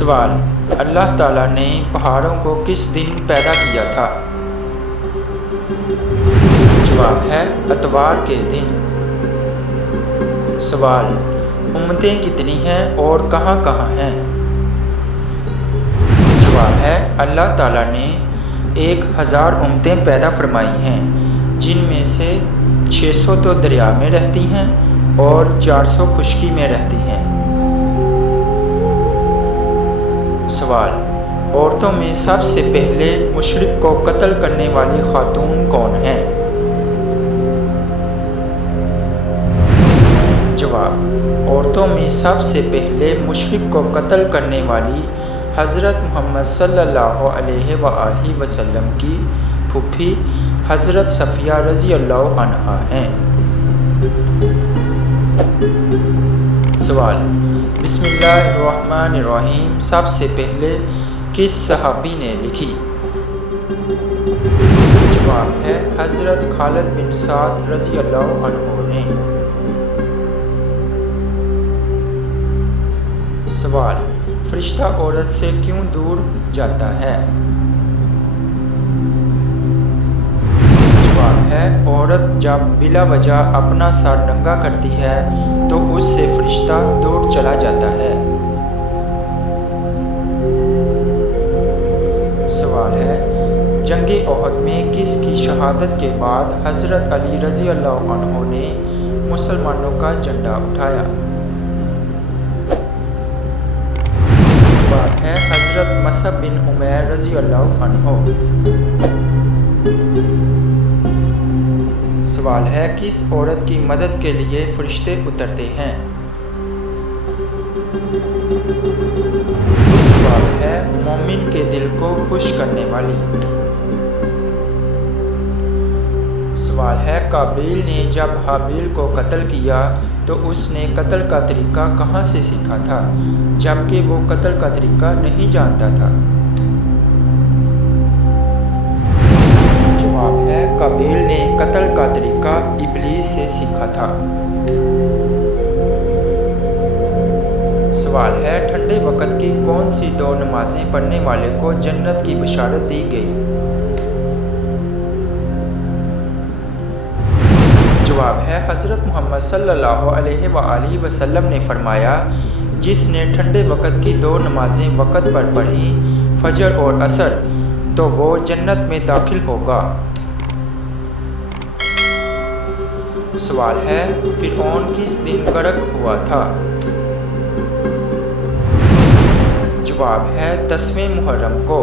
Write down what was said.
सवाल: अल्लाह ताला ने पहाड़ों को किस दिन पैदा किया था? जवाब है इतवार के दिन। सवाल: उम्मतें कितनी हैं और कहाँ कहाँ हैं? जवाब है अल्लाह ताला ने 1000 उम्मतें पैदा फरमाई हैं, जिनमें से 600 तो दरिया में रहती हैं और 400 खुश्की में रहती हैं। सवाल: औरतों में सबसे पहले मुशरिक को कत्ल करने वाली खातून कौन है? जवाब: औरतों में सबसे पहले मुशरिक को कत्ल करने वाली हज़रत मोहम्मद सल्लल्लाहु अलैहि वसल्लम की फूफी हज़रत सफ़िया रज़ी अल्लाह अन्हा हैं। सवाल: बिस्मिल्लाहिर्रहमानिर्रहीम सबसे पहले किस सहाबी ने लिखी? जवाब है हज़रत खालिद बिन साद रज़ी अल्लाह अन्हु ने। सवाल: फरिश्ता औरत से क्यों दूर जाता है? जवाब है औरत जब बिला वजह अपना सर नंगा करती है तो उससे फरिश्ता दूर चला जाता है। सवाल है जंग ओहद में किसकी शहादत के बाद हज़रत अली रज़ी अल्लाह अन्हु ने मुसलमानों का झंडा उठाया? जवाब है हज़रत मसअब बिन उमैर रज़ी अल्लाह अन्हु। सवाल है किस औरत की मदद के लिए फरिश्ते उतरते हैं? जवाब है मोमिन के दिल को खुश करने वाली। सवाल है काबिल ने जब हाबिल को कत्ल किया तो उसने कत्ल का तरीका कहाँ से सीखा था, जबकि वो कत्ल का तरीका नहीं जानता था? जवाब है काबिल ने कत्ल का तरीका इब्लीस से सीखा था। सवाल है ठंडे वक़्त की कौन सी 2 नमाजें पढ़ने वाले को जन्नत की बशारत दी गई? जवाब है हज़रत मोहम्मद सल्लल्लाहु अलैहि वसल्लम ने फरमाया जिसने ठंडे वक़्त की 2 नमाजें वक़्त पर पढ़ी, फजर और असर, तो वो जन्नत में दाखिल होगा। सवाल है फ़िरऔन किस दिन गर्क हुआ था? जवाब है 10वें मुहर्रम को।